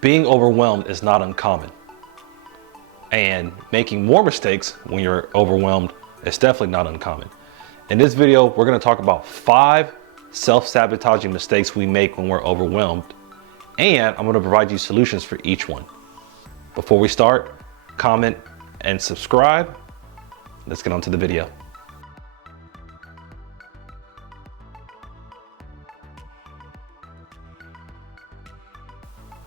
Being overwhelmed is not uncommon. And making more mistakes when you're overwhelmed is definitely not uncommon. In this video, we're going to talk about 5 self-sabotaging mistakes we make when we're overwhelmed. And I'm going to provide you solutions for each one. Before we start, comment and subscribe. Let's get on to the video.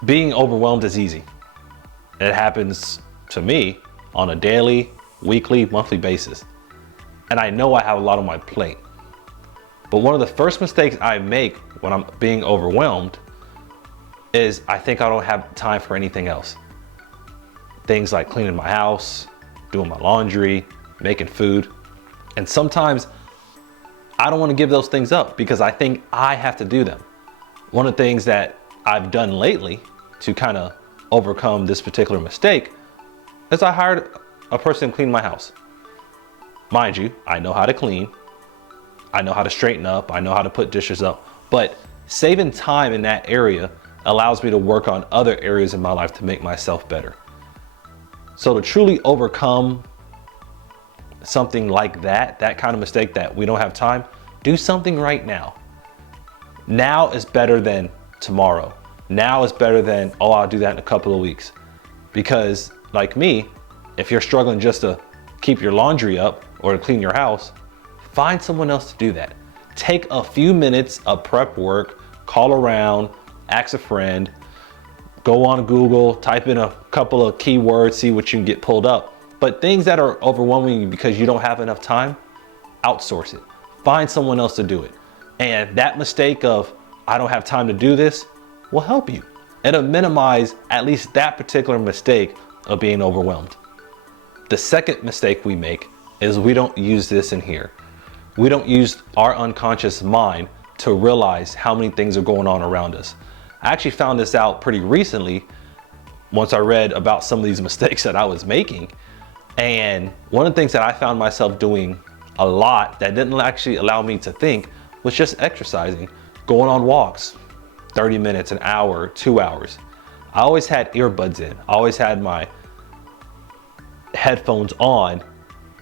Being overwhelmed is easy. It happens to me on a daily, weekly, monthly basis. And I know I have a lot on my plate. But one of the first mistakes I make when I'm being overwhelmed is I think I don't have time for anything else. Things like cleaning my house, doing my laundry, making food. And sometimes I don't want to give those things up because I think I have to do them. One of the things that I've done lately to kind of overcome this particular mistake is I hired a person to clean my house. Mind you, I know how to clean, I know how to straighten up, I know how to put dishes up, but saving time in that area allows me to work on other areas in my life to make myself better. So to truly overcome something like that kind of mistake that we don't have time, do something right now. Now is better than tomorrow. Now is better than, oh, I'll do that in a couple of weeks. Because like me, if you're struggling just to keep your laundry up or to clean your house, find someone else to do that. Take a few minutes of prep work, call around, ask a friend, go on Google, type in a couple of keywords, see what you can get pulled up. But things that are overwhelming you because you don't have enough time, outsource it. Find someone else to do it. And that mistake of, I don't have time to do this, will help you. It'll minimize at least that particular mistake of being overwhelmed. The second mistake we make is we don't use this in here. We don't use our unconscious mind to realize how many things are going on around us. I actually found this out pretty recently once I read about some of these mistakes that I was making. And one of the things that I found myself doing a lot that didn't actually allow me to think was just exercising, going on walks, 30 minutes, an hour, 2 hours. I always had earbuds in. I always had my headphones on,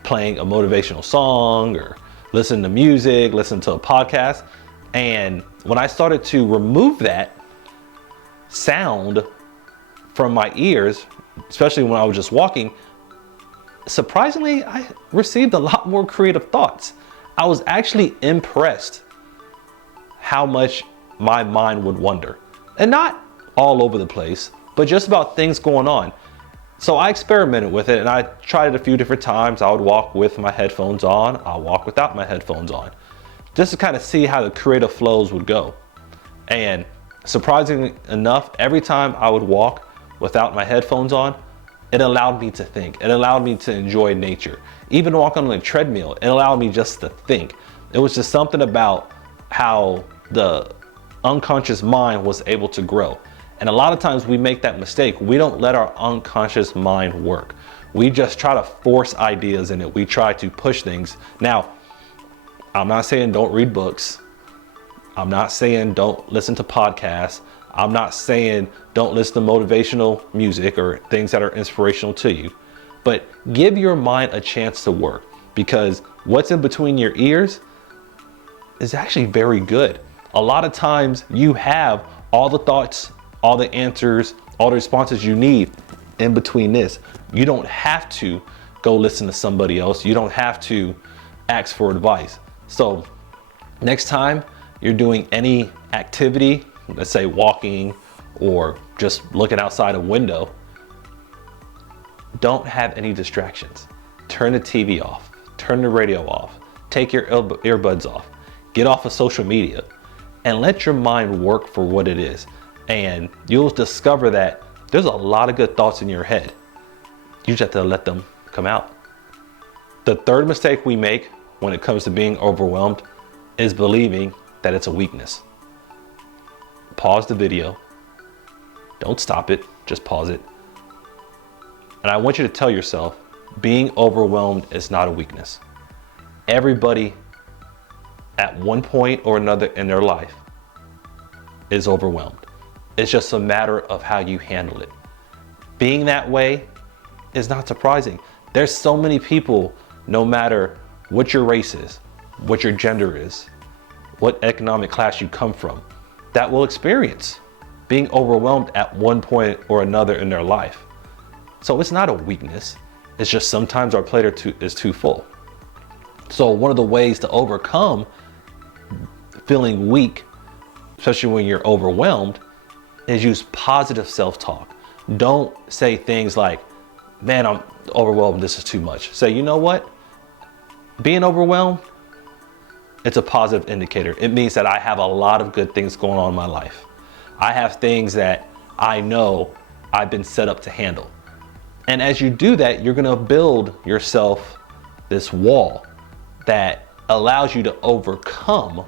playing a motivational song or listening to music, listening to a podcast. And when I started to remove that sound from my ears, especially when I was just walking, surprisingly, I received a lot more creative thoughts. I was actually impressed how much my mind would wander, and not all over the place, but just about things going on. So I experimented with it and I tried it a few different times. I would walk with my headphones on, I'll walk without my headphones on, just to kind of see how the creative flows would go. And surprisingly enough, every time I would walk without my headphones on, it allowed me to think. It allowed me to enjoy nature. Even walking on a treadmill, it allowed me just to think. It was just something about how the unconscious mind was able to grow. And a lot of times we make that mistake. We don't let our unconscious mind work. We just try to force ideas in it. We try to push things. Now, I'm not saying don't read books. I'm not saying don't listen to podcasts. I'm not saying don't listen to motivational music or things that are inspirational to you. But give your mind a chance to work, because what's in between your ears is actually very good. A lot of times you have all the thoughts, all the answers, all the responses you need in between this. You don't have to go listen to somebody else. You don't have to ask for advice. So next time you're doing any activity, let's say walking or just looking outside a window, don't have any distractions. Turn the TV off, turn the radio off, take your earbuds off, get off of social media, and let your mind work for what it is. And you'll discover that there's a lot of good thoughts in your head. You just have to let them come out. The third mistake we make when it comes to being overwhelmed is believing that it's a weakness. Pause the video. Don't stop it, just pause it. And I want you to tell yourself, being overwhelmed is not a weakness. Everybody at one point or another in their life is overwhelmed. It's just a matter of how you handle it. Being that way is not surprising. There's so many people, no matter what your race is, what your gender is, what economic class you come from, that will experience being overwhelmed at one point or another in their life. So it's not a weakness. It's just sometimes our plate is too full. So one of the ways to overcome feeling weak, especially when you're overwhelmed, is use positive self-talk. Don't say things like, man, I'm overwhelmed, this is too much. Say, you know what? Being overwhelmed, it's a positive indicator. It means that I have a lot of good things going on in my life. I have things that I know I've been set up to handle. And as you do that, you're gonna build yourself this wall that allows you to overcome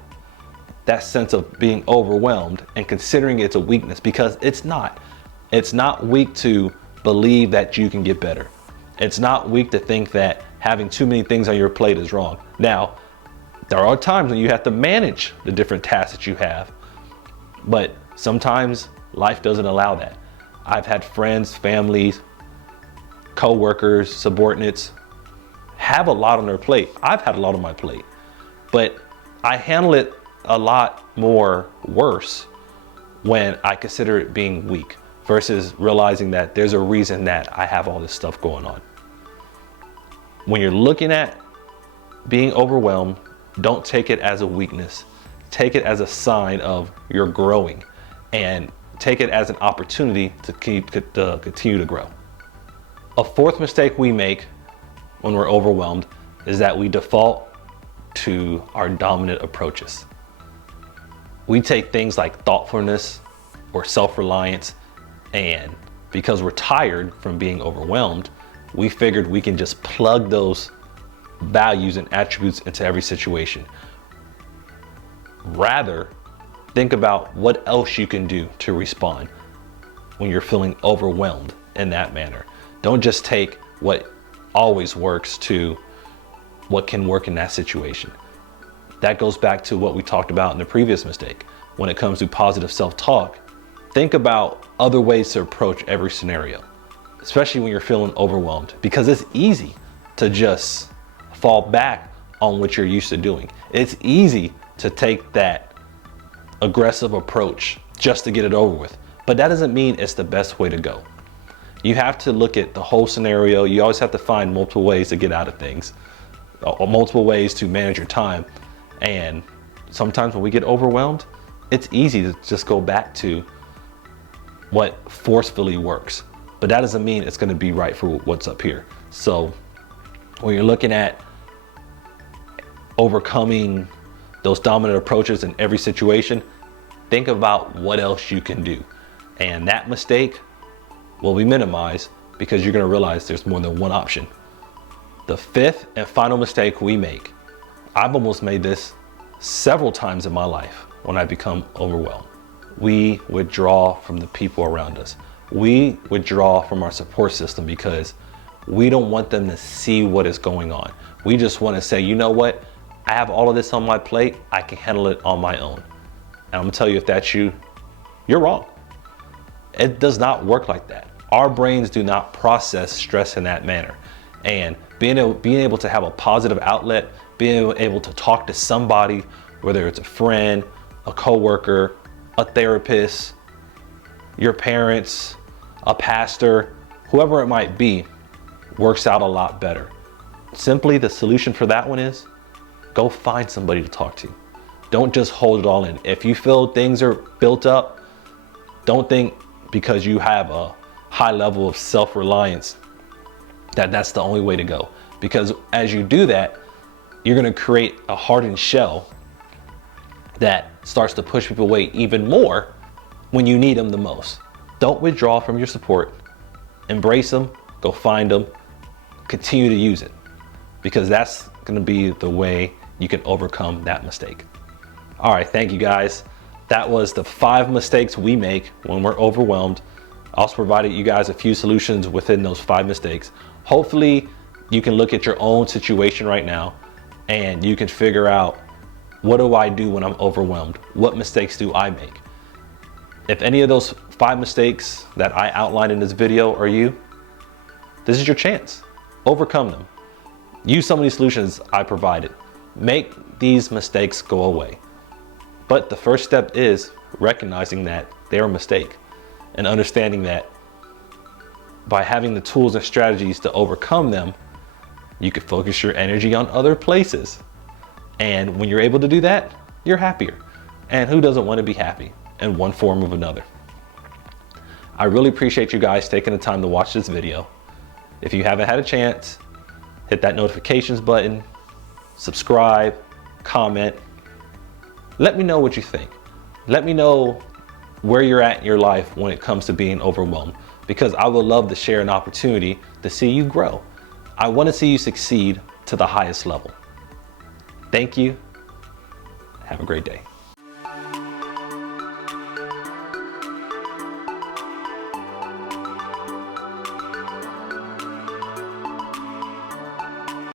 that sense of being overwhelmed and considering it's a weakness, because it's not. It's not weak to believe that you can get better. It's not weak to think that having too many things on your plate is wrong. Now, there are times when you have to manage the different tasks that you have, but sometimes life doesn't allow that. I've had friends, families, co-workers, subordinates have a lot on their plate. I've had a lot on my plate, but I handle it a lot more worse when I consider it being weak versus realizing that there's a reason that I have all this stuff going on. When you're looking at being overwhelmed, don't take it as a weakness. Take it as a sign of you're growing, and take it as an opportunity to continue to grow. A fourth mistake we make when we're overwhelmed is that we default to our dominant approaches. We take things like thoughtfulness or self-reliance, and because we're tired from being overwhelmed, we figured we can just plug those values and attributes into every situation. Rather, think about what else you can do to respond when you're feeling overwhelmed in that manner. Don't just take what always works to what can work in that situation. That goes back to what we talked about in the previous mistake. When it comes to positive self-talk, think about other ways to approach every scenario, especially when you're feeling overwhelmed, because it's easy to just fall back on what you're used to doing. It's easy to take that aggressive approach just to get it over with, but that doesn't mean it's the best way to go. You have to look at the whole scenario. You always have to find multiple ways to get out of things, or multiple ways to manage your time. And sometimes when we get overwhelmed, it's easy to just go back to what forcefully works, but that doesn't mean it's going to be right for what's up here. So when you're looking at overcoming those dominant approaches in every situation, think about what else you can do. And that mistake will be minimized because you're going to realize there's more than one option. The fifth and final mistake we make, I've almost made this several times in my life when I become overwhelmed. We withdraw from the people around us. We withdraw from our support system because we don't want them to see what is going on. We just want to say, you know what? I have all of this on my plate. I can handle it on my own. And I'm gonna tell you, if that's you, you're wrong. It does not work like that. Our brains do not process stress in that manner. And being able to have a positive outlet, being able to talk to somebody, whether it's a friend, a coworker, a therapist, your parents, a pastor, whoever it might be, works out a lot better. Simply, the solution for that one is go find somebody to talk to. Don't just hold it all in. If you feel things are built up, don't think because you have a high level of self-reliance that that's the only way to go. Because as you do that, you're gonna create a hardened shell that starts to push people away even more when you need them the most. Don't withdraw from your support. Embrace them, go find them, continue to use it, because that's gonna be the way you can overcome that mistake. All right, thank you guys. That was the 5 mistakes we make when we're overwhelmed. I also provided you guys a few solutions within those 5 mistakes. Hopefully you can look at your own situation right now and you can figure out, what do I do when I'm overwhelmed? What mistakes do I make? If any of those 5 mistakes that I outlined in this video are you, this is your chance. Overcome them. Use some of these solutions I provided. Make these mistakes go away. But the first step is recognizing that they're a mistake and understanding that by having the tools and strategies to overcome them, you can focus your energy on other places. And when you're able to do that, you're happier. And who doesn't want to be happy in one form or another? I really appreciate you guys taking the time to watch this video. If you haven't had a chance, hit that notifications button, subscribe, comment. Let me know what you think. Let me know where you're at in your life when it comes to being overwhelmed, because I would love to share an opportunity to see you grow. I want to see you succeed to the highest level. Thank you. Have a great day.